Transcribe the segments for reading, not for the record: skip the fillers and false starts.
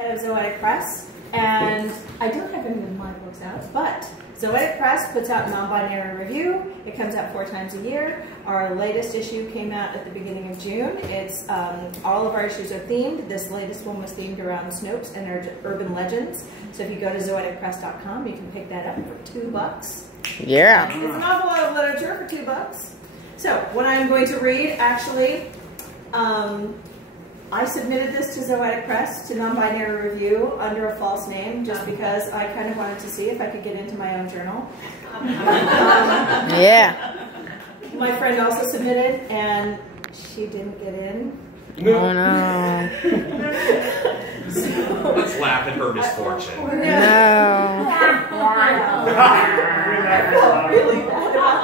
Of Zoetic Press, and I don't have any of my books out, but Zoetic Press puts out Non-Binary Review. It comes out 4 times a year. Our latest issue came out at the beginning of June. It's all of our issues are themed. This latest one was themed around Snopes and urban legends. So if you go to zoeticpress.com, you can pick that up for $2. Yeah. It's an awful lot of literature for $2. So what I'm going to read, actually, I submitted this to Zoetic Press, to Non-Binary Review, under a false name, just because I kind of wanted to see if I could get into my own journal. Yeah. My friend also submitted, and she didn't get in. Oh no. So, let's laugh at her misfortune. No. I felt really bad about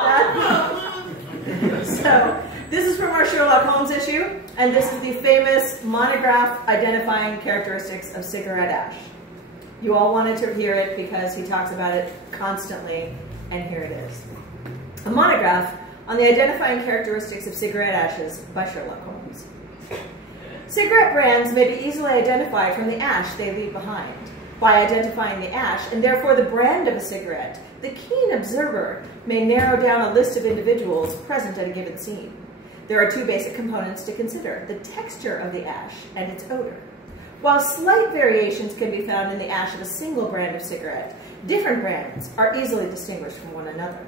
that. So, this is from our Sherlock Holmes issue, and this is the famous monograph identifying characteristics of cigarette ash. You all wanted to hear it because he talks about it constantly, and here it is. A monograph on the identifying characteristics of cigarette ashes by Sherlock Holmes. Cigarette brands may be easily identified from the ash they leave behind. By identifying the ash, and therefore the brand of a cigarette, the keen observer may narrow down a list of individuals present at a given scene. There are 2 basic components to consider: the texture of the ash and its odor. While slight variations can be found in the ash of a single brand of cigarette, different brands are easily distinguished from one another.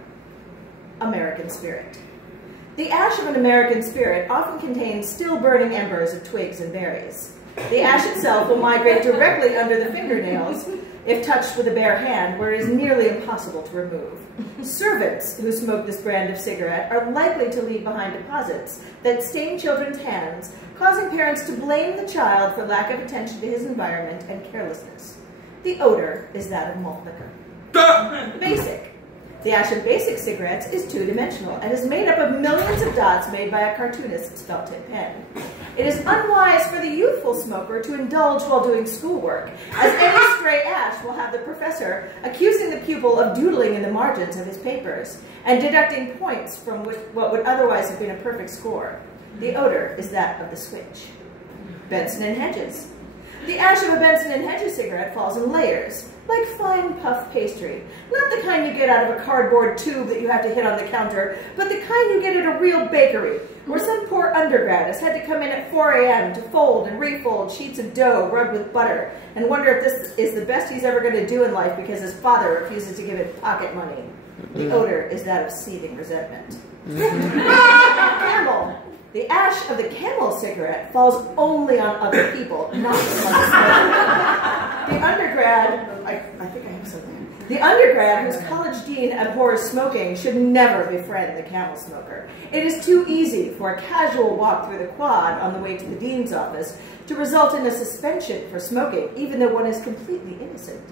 American Spirit. The ash of an American Spirit often contains still burning embers of twigs and berries. The ash itself will migrate directly under the fingernails if touched with a bare hand, where it is nearly impossible to remove. Servants who smoke this brand of cigarette are likely to leave behind deposits that stain children's hands, causing parents to blame the child for lack of attention to his environment and carelessness. The odor is that of malt liquor. Basic. The ash of basic cigarettes is 2-dimensional and is made up of millions of dots made by a cartoonist's felt tip pen. It is unwise for the youthful smoker to indulge while doing schoolwork, as any stray ash will have the professor accusing the pupil of doodling in the margins of his papers and deducting points from what would otherwise have been a perfect score. The odor is that of the switch. Benson and Hedges. The ash of a Benson and Hedges cigarette falls in layers, like fine puff pastry. Not the kind you get out of a cardboard tube that you have to hit on the counter, but the kind you get at a real bakery, where some poor undergrad has had to come in at 4 a.m. to fold and refold sheets of dough rubbed with butter and wonder if this is the best he's ever going to do in life because his father refuses to give him pocket money. The odor is that of seething resentment. Camel. The ash of the Camel cigarette falls only on other people, not on the smoker. The undergrad, I think I have something. The undergrad whose college dean abhors smoking should never befriend the Camel smoker. It is too easy for a casual walk through the quad on the way to the dean's office to result in a suspension for smoking, even though one is completely innocent.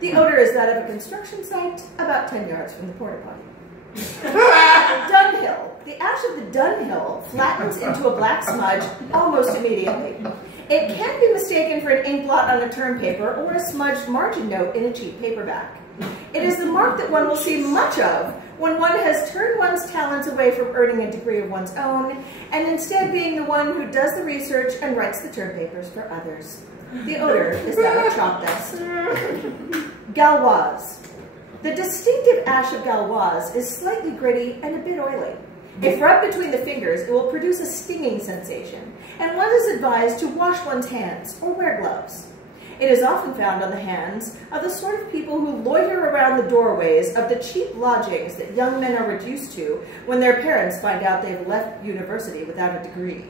The odor is that of a construction site about 10 yards from the porta potty. Dunhill. The ash of the Dunhill flattens into a black smudge almost immediately. It can be mistaken for an ink blot on a term paper or a smudged margin note in a cheap paperback. It is the mark that one will see much of when one has turned one's talents away from earning a degree of one's own and instead being the one who does the research and writes the term papers for others. The odor is that of chalk dust. Gauloise. The distinctive ash of Gauloise is slightly gritty and a bit oily. If rubbed between the fingers, it will produce a stinging sensation, and one is advised to wash one's hands or wear gloves. It is often found on the hands of the sort of people who loiter around the doorways of the cheap lodgings that young men are reduced to when their parents find out they've left university without a degree.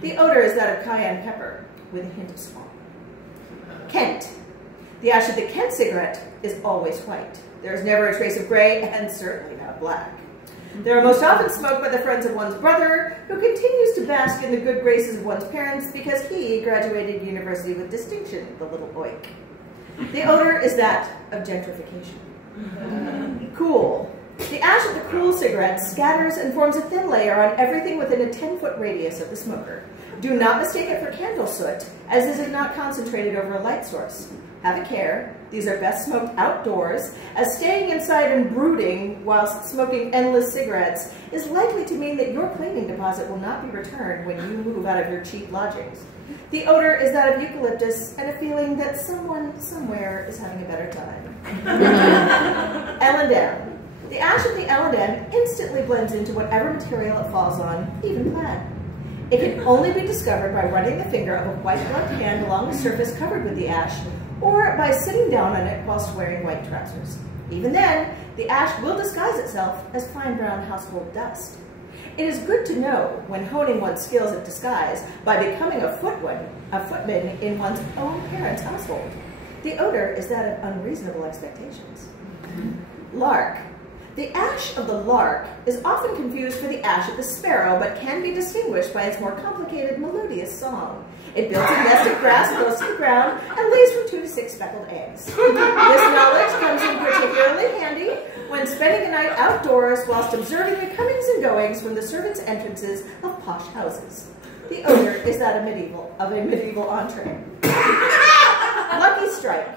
The odor is that of cayenne pepper, with a hint of salt. Kent. The ash of the Kent cigarette is always white. There is never a trace of gray, and certainly not black. They are most often smoked by the friends of one's brother, who continues to bask in the good graces of one's parents because he graduated university with distinction, the little oik. The odor is that of gentrification. Cool. The ash of the Cool cigarette scatters and forms a thin layer on everything within a 10-foot radius of the smoker. Do not mistake it for candle soot, as it is not concentrated over a light source. Have a care. These are best smoked outdoors, as staying inside and brooding whilst smoking endless cigarettes is likely to mean that your cleaning deposit will not be returned when you move out of your cheap lodgings. The odor is that of eucalyptus and a feeling that someone somewhere is having a better time. L&M. The ash of the L&M instantly blends into whatever material it falls on, even plaid. It can only be discovered by running the finger of a white gloved hand along the surface covered with the ash, or by sitting down on it whilst wearing white trousers. Even then, the ash will disguise itself as fine brown household dust. It is good to know, when honing one's skills at disguise, by becoming a footman in one's own parents' household. The odor is that of unreasonable expectations. Lark. The ash of the lark is often confused for the ash of the sparrow, but can be distinguished by its more complicated, melodious song. It builds a nest of grass close to the ground and lays from 2 to 6 speckled eggs. This knowledge comes in particularly handy when spending a night outdoors whilst observing the comings and goings from the servants' entrances of posh houses. The odor is that of a medieval entree. Lucky Strike.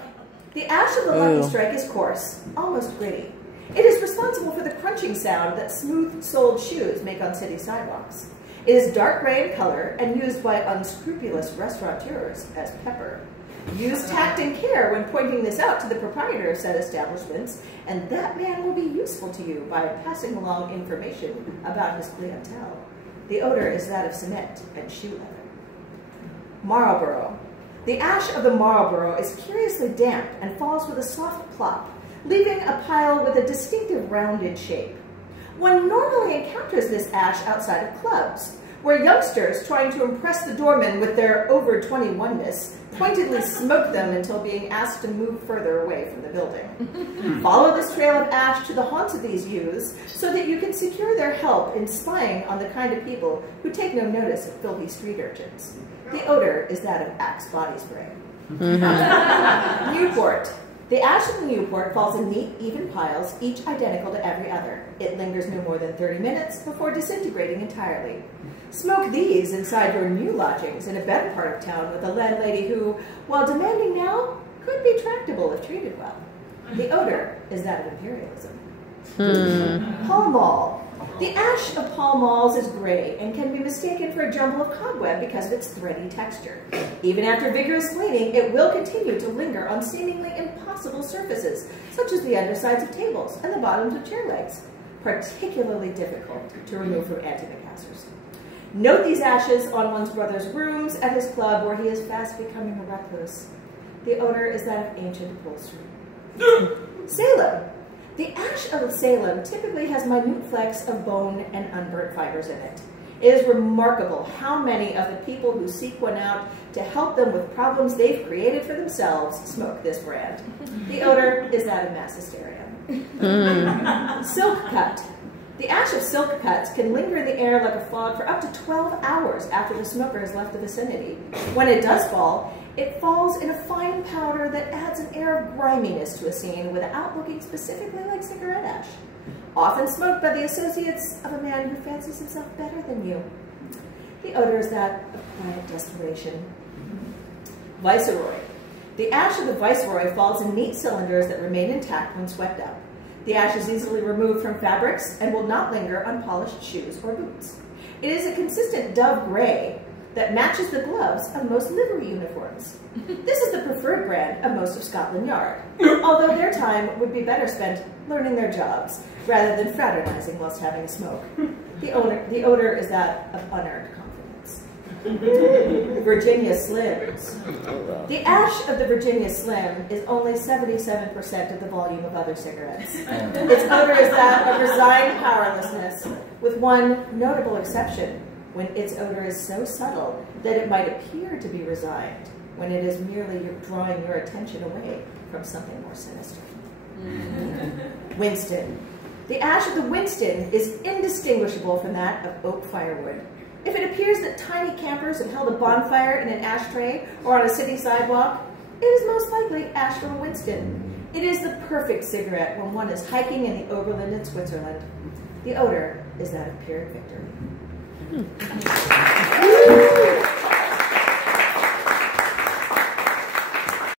The ash of the Lucky Strike is coarse, almost gritty. It is responsible for the crunching sound that smooth-soled shoes make on city sidewalks. It is dark gray in color and used by unscrupulous restaurateurs as pepper. Use tact and care when pointing this out to the proprietor of said establishments, and that man will be useful to you by passing along information about his clientele. The odor is that of cement and shoe leather. Marlborough. The ash of the Marlborough is curiously damp and falls with a soft plop, leaving a pile with a distinctive rounded shape. One normally encounters this ash outside of clubs, where youngsters trying to impress the doorman with their over 21-ness pointedly smoke them until being asked to move further away from the building. Follow this trail of ash to the haunts of these youths so that you can secure their help in spying on the kind of people who take no notice of filthy street urchins. The odor is that of Axe body spray. Newport. The ash of the Newport falls in neat, even piles, each identical to every other. It lingers no more than 30 minutes before disintegrating entirely. Smoke these inside your new lodgings in a better part of town with a landlady who, while demanding now, could be tractable if treated well. The odor is that of imperialism. Pall Mall. The ash of Pall Malls is gray and can be mistaken for a jumble of cobweb because of its thready texture. Even after vigorous cleaning, it will continue to linger on seemingly impossible surfaces, such as the undersides of tables and the bottoms of chair legs, particularly difficult to remove from antimacassars. Note these ashes on one's brother's rooms at his club where he is fast becoming a recluse. The odor is that of ancient upholstery. Salem. The ash of Salem typically has minute flecks of bone and unburnt fibers in it. It is remarkable how many of the people who seek one out to help them with problems they've created for themselves smoke this brand. The odor is that of mass hysteria. Silk cut. The ash of silk cuts can linger in the air like a fog for up to 12 hours after the smoker has left the vicinity. When it does fall, it falls in a fine powder that adds an air of griminess to a scene without looking specifically like cigarette ash. Often smoked by the associates of a man who fancies himself better than you. The odor is that of quiet desperation. Viceroy. The ash of the Viceroy falls in neat cylinders that remain intact when swept up. The ash is easily removed from fabrics and will not linger on polished shoes or boots. It is a consistent dove gray that matches the gloves of most livery uniforms. This is the preferred brand of most of Scotland Yard, although their time would be better spent learning their jobs rather than fraternizing whilst having a smoke. The odor is that of unearned confidence. Virginia Slims. The ash of the Virginia Slim is only 77% of the volume of other cigarettes. Its odor is that of resigned powerlessness, with one notable exception, when its odor is so subtle that it might appear to be resigned, when it is merely drawing your attention away from something more sinister. Winston. The ash of the Winston is indistinguishable from that of oak firewood. If it appears that tiny campers have held a bonfire in an ashtray or on a city sidewalk, it is most likely ash from a Winston. It is the perfect cigarette when one is hiking in the Oberland in Switzerland. The odor is that of Pyrrhic victory.